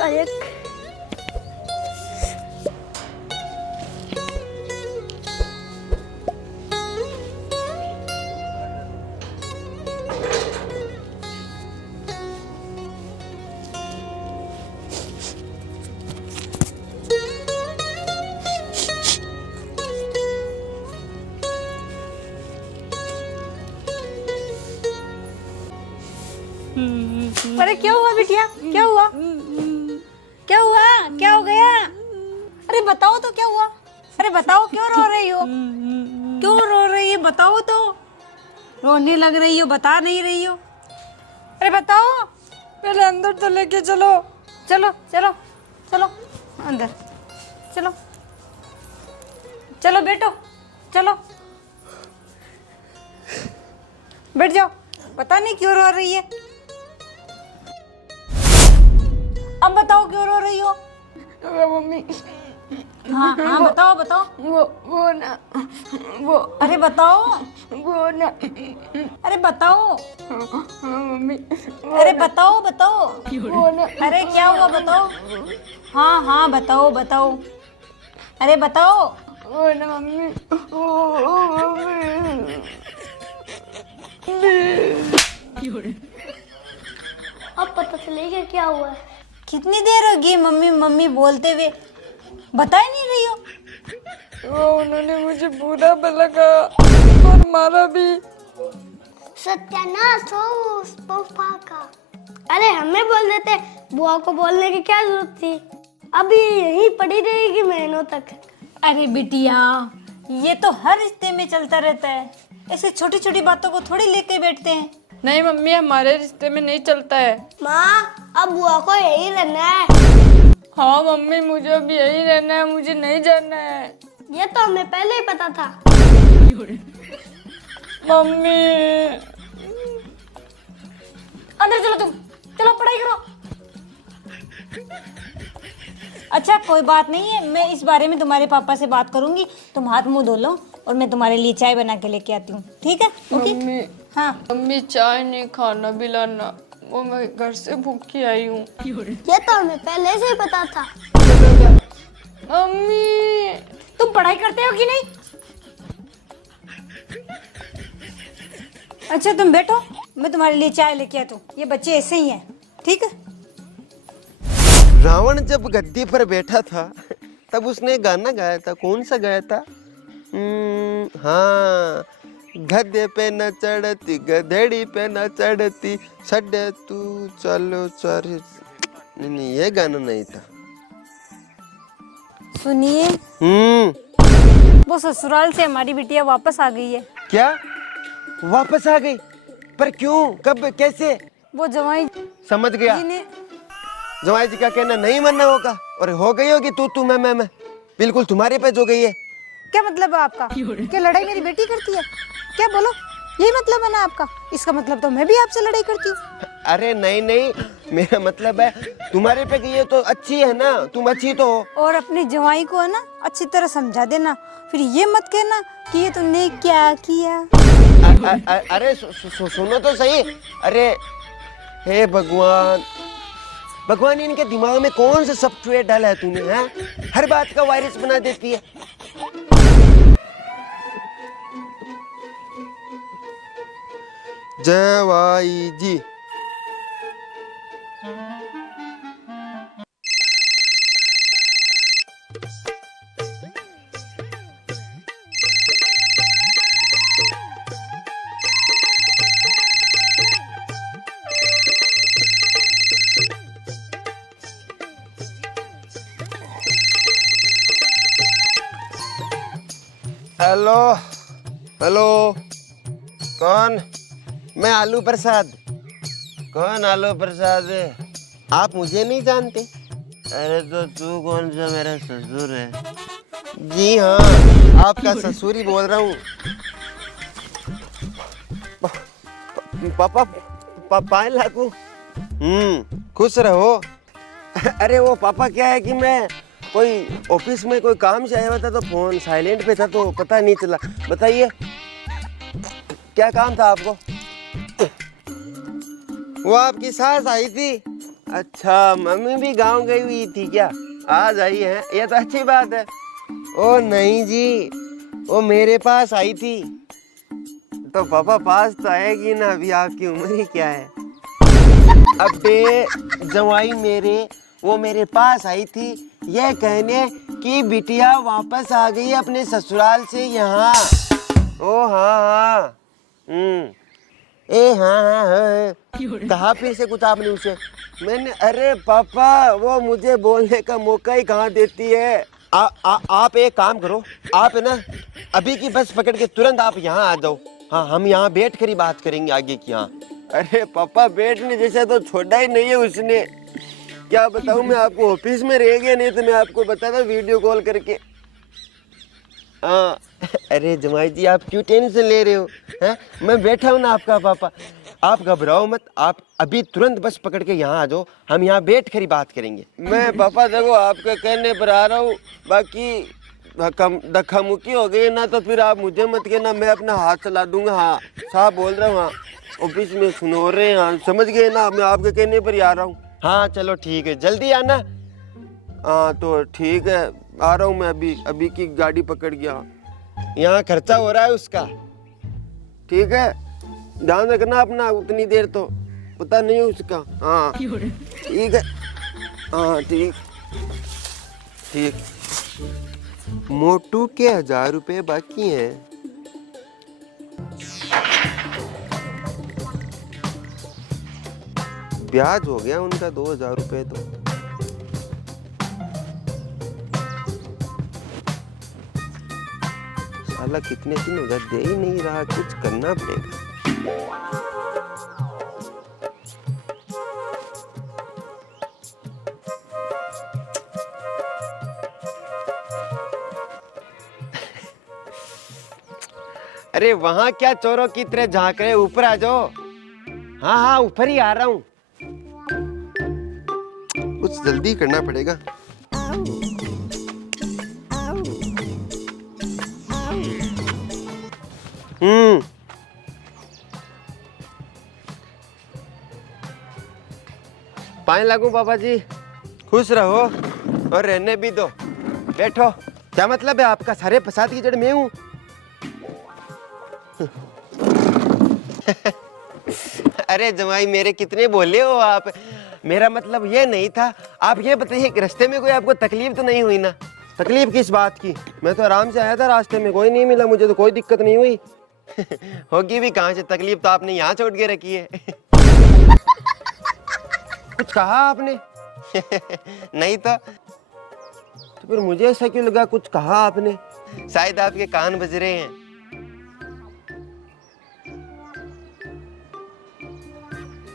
का एक। अरे क्या हुआ बिटिया, क्या हुआ, क्या हुआ, क्या हो गया? अरे बताओ तो क्या हुआ? अरे बताओ क्यों रो रही हो, क्यों रो रही है? बताओ तो, रोने लग रही हो, बता नहीं रही हो। अरे बताओ, पहले अंदर तो लेके चलो। चलो चलो चलो अंदर, चलो चलो बैठो, चलो बैठ जाओ। पता नहीं क्यों रो रही है, अब बताओ क्यों रो रही हो? मम्मी हाँ हाँ बताओ बताओ। वो ना, वो अरे बताओ, वो ना, अरे बताओ, मम्मी अरे बताओ बताओ। वो ना, अरे क्या हुआ बताओ। हाँ हाँ बताओ बताओ, अरे बताओ। वो ना मम्मी, वो अब पता चलेगा क्या हुआ है। कितनी देर होगी मम्मी मम्मी बोलते हुए, बता ही नहीं रही हो। वो उन्होंने मुझे बुरा भला कहा और मारा भी। सत्यानाश हो उस पप्पा का। अरे हमें बोल देते, बुआ को बोलने की क्या जरूरत थी? अभी यहीं पड़ी रहेगी महीनों तक। अरे बिटिया, ये तो हर रिश्ते में चलता रहता है, ऐसे छोटी छोटी बातों को थोड़ी लेके बैठते हैं। नहीं मम्मी, हमारे रिश्ते में नहीं चलता है। माँ अब बुआ को यही रहना है। हाँ मम्मी, मुझे अब यही रहना है, मुझे नहीं जाना है। ये तो हमें पहले ही पता था। मम्मी अंदर चलो, तुम चलो पढ़ाई करो। अच्छा कोई बात नहीं है, मैं इस बारे में तुम्हारे पापा से बात करूंगी। तुम हाथ मुंह धो लो और मैं तुम्हारे लिए चाय बना के लेके आती हूँ, ठीक है? ओके। मम्मी, हाँ मम्मी चाय नहीं, खाना भी लाना, वो मैं घर से भूखी आई हूँ। ये तो हमें पहले से ही पता था। मम्मी तुम पढ़ाई करते हो कि नहीं? अच्छा तुम बैठो, मैं तुम्हारे लिए चाय लेके आती हूँ। ये बच्चे ऐसे ही हैं, ठीक है? रावण जब गद्दी पर बैठा था तब उसने गाना गाया था। कौन सा गाया था? हाँ, गधे पे न चढ़ती गधेड़ी पे न चढ़ती सड्डे तू चलो चल। नहीं, ये गाना नहीं था। सुनिए, वो ससुराल से हमारी बिटिया वापस आ गई है। क्या वापस आ गई? पर क्यों, कब, कैसे? वो जवाई समझ गया, जी ने। जवाई जी का कहना नहीं मानना होगा और हो गई होगी तू मैं बिल्कुल तुम्हारे पे जो गई है। क्या मतलब है आपका? क्या लड़ाई मेरी बेटी करती है? क्या बोलो, यही मतलब है ना आपका? इसका मतलब तो मैं भी आपसे लड़ाई करती हूँ। अरे नहीं नहीं, मेरा मतलब है तुम्हारे पे गई है तो अच्छी है ना, तुम अच्छी तो हो। और अपने जवाई को है ना अच्छी तरह समझा देना, फिर ये मत कहना कि ये तुमने क्या किया। अरे सुनो तो सही। अरे हे भगवान, भगवान इनके दिमाग में कौन सा सॉफ्टवेयर डाला है तूने? हैं, हर बात का वायरस बना देती है। जवाई जी, हेलो हेलो, कौन? मैं आलू प्रसाद। कौन आलू प्रसाद है? आप मुझे नहीं जानते? अरे तो तू कौन सा मेरा ससुर है? जी हाँ, आपका ससुर ही बोल रहा हूँ। पापा पापा लाखू, खुश रहो। अरे वो पापा क्या है कि मैं कोई ऑफिस में कोई काम से आया हुआ था तो फोन साइलेंट पे था तो पता नहीं चला। बताइए क्या काम था आपको? वो आपकी सास आई थी, अच्छा, मम्मी भी गांव गई हुई थी क्या? आज आई है, ये तो अच्छी बात है। ओ नहीं जी, वो मेरे पास आई थी। तो पापा पास तो आएगी ना, अभी आपकी उम्र ही क्या है। अबे जवाई मेरे, वो मेरे पास आई थी ये कहने कि बिटिया वापस आ गई अपने ससुराल से यहाँ। ओ हाँ, ए हाँ, कहा फिर से कुछ आपने उसे? मैंने, अरे पापा वो मुझे बोलने का मौका ही कहाँ देती है। आप एक काम करो, आप है ना अभी की बस पकड़ के तुरंत आप यहाँ आ जाओ। हाँ, हम यहाँ बैठ कर ही बात करेंगे आगे की। हाँ, अरे पापा बैठने जैसा तो छोड़ा ही नहीं है उसने। क्या बताऊँ मैं आपको, ऑफिस में रह गया, नहीं तो मैं आपको बताता वीडियो कॉल करके। हाँ, अरे जमाई जी आप क्यों टेंशन ले रहे हो? हैं, मैं बैठा हूँ ना आपका पापा, आप घबराओ मत। आप अभी तुरंत बस पकड़ के यहाँ आ जाओ, हम यहाँ बैठ कर ही बात करेंगे। मैं पापा देखो आपके कहने पर आ रहा हूँ, बाकी धक्का मुक्की हो गई ना तो फिर आप मुझे मत कहना, मैं अपना हाथ चला दूंगा। हाँ साहब बोल रहा हूँ, हाँ ऑफिस में सुनो रहे हैं। हाँ समझ गए ना, मैं आपके कहने पर ही आ रहा हूँ। हाँ चलो ठीक है, जल्दी आना। हाँ तो ठीक है, आ रहा हूँ मैं अभी की गाड़ी पकड़ गया। यहाँ खर्चा हो रहा है उसका, ठीक है, ध्यान रखना अपना, उतनी देर तो पता नहीं उसका। हाँ ठीक है, हाँ ठीक ठीक। मोटू के 1000 रुपए बाकी हैं। ब्याज हो गया उनका 2000 रुपए तो। साला कितने दिन हो गए दे ही नहीं रहा, कुछ करना पड़ेगा। अरे वहां क्या चोरों की तरह झांक रहे, ऊपर आ जाओ। हाँ हाँ ऊपर ही आ रहा हूं, कुछ जल्दी करना पड़ेगा। पानी लागू पापा जी, खुश रहो और रहने भी दो। बैठो। क्या मतलब है आपका? सारे फसाद की जड़ मैं हूं। अरे जमाई मेरे कितने बोले हो आप, मेरा मतलब ये नहीं था। आप ये बताइए रास्ते में कोई आपको तकलीफ तो नहीं हुई ना? तकलीफ किस बात की? मैं तो आराम से आया था, रास्ते में कोई नहीं मिला, मुझे तो कोई दिक्कत नहीं हुई। होगी भी कहाँ से, तकलीफ तो आपने यहाँ छोड़ के रखी है। कुछ कहा आपने? नहीं तो फिर मुझे ऐसा क्यों लगा कुछ कहा आपने? शायद आपके कान बज रहे हैं।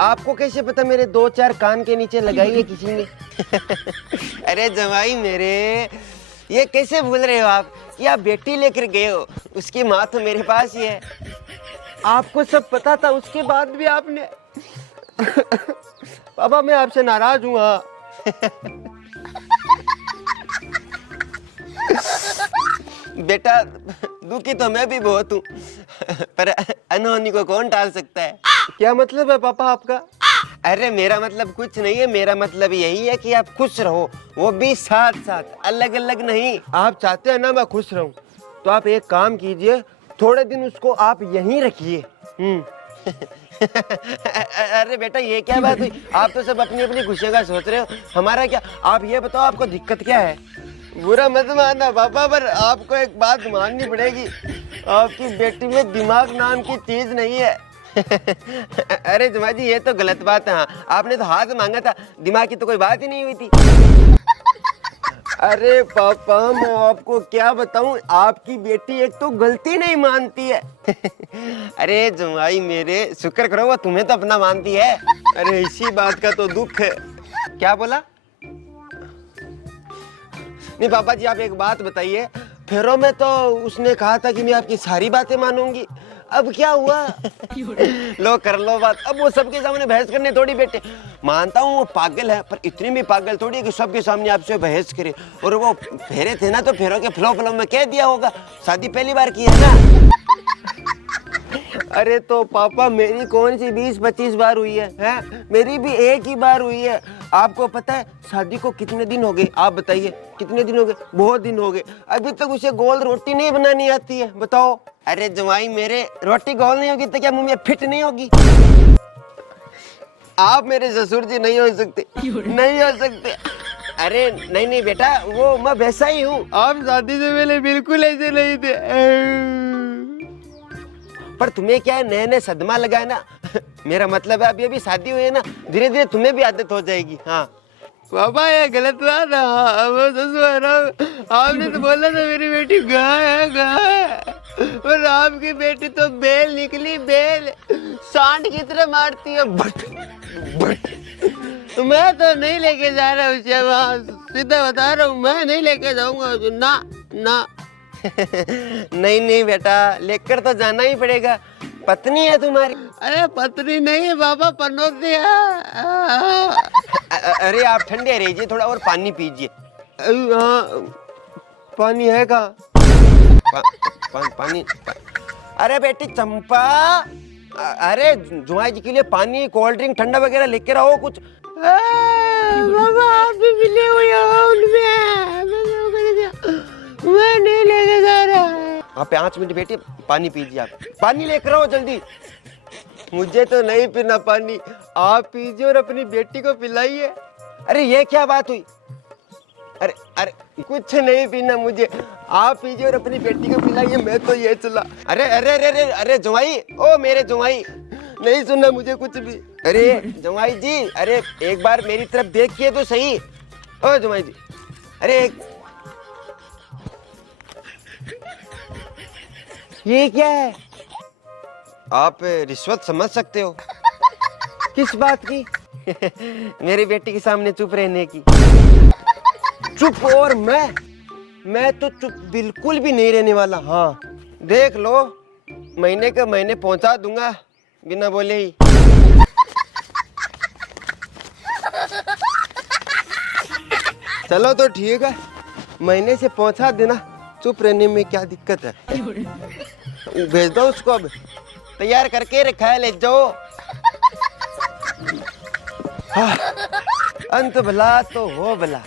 आपको कैसे पता मेरे 2-4 कान के नीचे लगाई है किसी ने? अरे जमाई मेरे, ये कैसे भूल रहे हो आप कि आप बेटी लेकर गए हो, उसकी माँ तो मेरे पास ही है। आपको सब पता था, उसके बाद भी आपने। पापा मैं आपसे नाराज हूँ। हाँ बेटा दुखी तो मैं भी बहुत हूँ, पर अनहोनी को कौन टाल सकता है? क्या मतलब है पापा आपका? अरे मेरा मतलब कुछ नहीं है, मेरा मतलब यही है कि आप खुश रहो, वो भी साथ साथ, अलग अलग नहीं। आप चाहते हैं ना मैं खुश रहूं, तो आप एक काम कीजिए, थोड़े दिन उसको आप यहीं रखिए। अरे बेटा ये क्या बात हुई? आप तो सब अपनी अपनी खुशियों का सोच रहे हो, हमारा क्या? आप ये बताओ आपको दिक्कत क्या है? बुरा मत मानना पापा, पर आपको एक बात माननी पड़ेगी, आपकी बेटी में दिमाग नाम की चीज नहीं है। अरे जमा जी ये तो गलत बात है। हाँ आपने तो हाथ मांगा था, दिमाग की तो कोई बात ही नहीं हुई थी। अरे पापा मैं आपको क्या बताऊं, आपकी बेटी एक तो गलती नहीं मानती है। अरे जमाई मेरे, शुक्र करो वो तुम्हें तो अपना मानती है। अरे इसी बात का तो दुख है। क्या बोला? नहीं पापा जी आप एक बात बताइए, फेरों में तो उसने कहा था कि मैं आपकी सारी बातें मानूंगी, अब क्या हुआ? लो कर लो बात। अब वो सबके सामने बहस करने थोड़ी बैठे। मानता हूँ वो पागल है, पर इतनी भी पागल थोड़ी है कि सबके सामने आपसे बहस करे। और वो फेरे थे ना, तो फेरों के फ्लो फ्लो में कह दिया होगा शादी पहली बार की है ना। अरे तो पापा मेरी कौन सी 20-25 बार हुई है? मेरी भी एक ही बार हुई है। आपको पता है शादी को कितने दिन हो गए? आप बताइए कितने दिन हो गए? बहुत दिन हो गए। अभी तक उसे गोल रोटी नहीं बनानी आती है, बताओ। अरे जवाई मेरे, रोटी गोल नहीं होगी तो क्या मुंह में फिट नहीं होगी? आप मेरे ससुर जी नहीं हो सकते, नहीं हो सकते। अरे नहीं नहीं बेटा, वो मैं वैसा ही हूँ। आप शादी से पहले बिल्कुल ऐसे नहीं थे। पर तुम्हें क्या है, नए नए सदमा लगा है ना। मेरा मतलब है अभी अभी शादी हुई है ना, धीरे धीरे तुम्हें भी आदत हो जाएगी। हाँ पापा ये गलत बात है। आपने तो बोला था मेरी बेटी गाय है, गाय, और आपकी बेटी तो बेल निकली, बेल सांड की तरह मारती है, बट बट। मैं तो नहीं लेके जा रहा उसे वहाँ, सीधा बता रहा हूँ, मैं नहीं लेके जाऊंगा उसे, ना ना। नहीं नहीं बेटा, लेकर तो जाना ही पड़ेगा। पत्नी है तुम्हारी? अरे पत्नी नहीं है बाबा, पनौती है। अरे आप ठंडे रहिए, थोड़ा और पानी पीजिए। हाँ पानी है कहाँ? पानी। अरे बेटी चंपा, अरे जुआई जी के लिए पानी, कोल्ड ड्रिंक, ठंडा वगैरह लेके आओ कुछ। बाबा आप भी मिले हुए हो उनमें, मैं नहीं लेके जा रहा। आप 5 मिनट बेटी पानी पीजिए, आप पानी लेकर आओ जल्दी। मुझे तो नहीं पीना पानी, आप पीजिए और अपनी बेटी को पिलाइए। अरे ये क्या बात हुई? अरे अरे कुछ नहीं पीना मुझे, आप पीजिए और अपनी बेटी को पिलाइए, मैं तो ये चला। अरे अरे अरे अरे अरे जवाई, ओ मेरे जवाई, नहीं सुनना मुझे कुछ भी। अरे जवाई जी, अरे एक बार मेरी तरफ देखिए तो सही। ओ जवाई जी, अरे ये क्या है? आप रिश्वत समझ सकते हो। किस बात की? मेरी बेटी के सामने चुप रहने की। चुप? और मैं तो चुप बिल्कुल भी नहीं रहने वाला। हाँ देख लो, महीने के महीने पहुंचा दूंगा बिना बोले ही। चलो तो ठीक है, महीने से पहुंचा देना, चुप रहने में क्या दिक्कत है। भेज दो उसको, अब तैयार करके रखा है, ले जाओ। हाँ, अंत भला तो हो भला।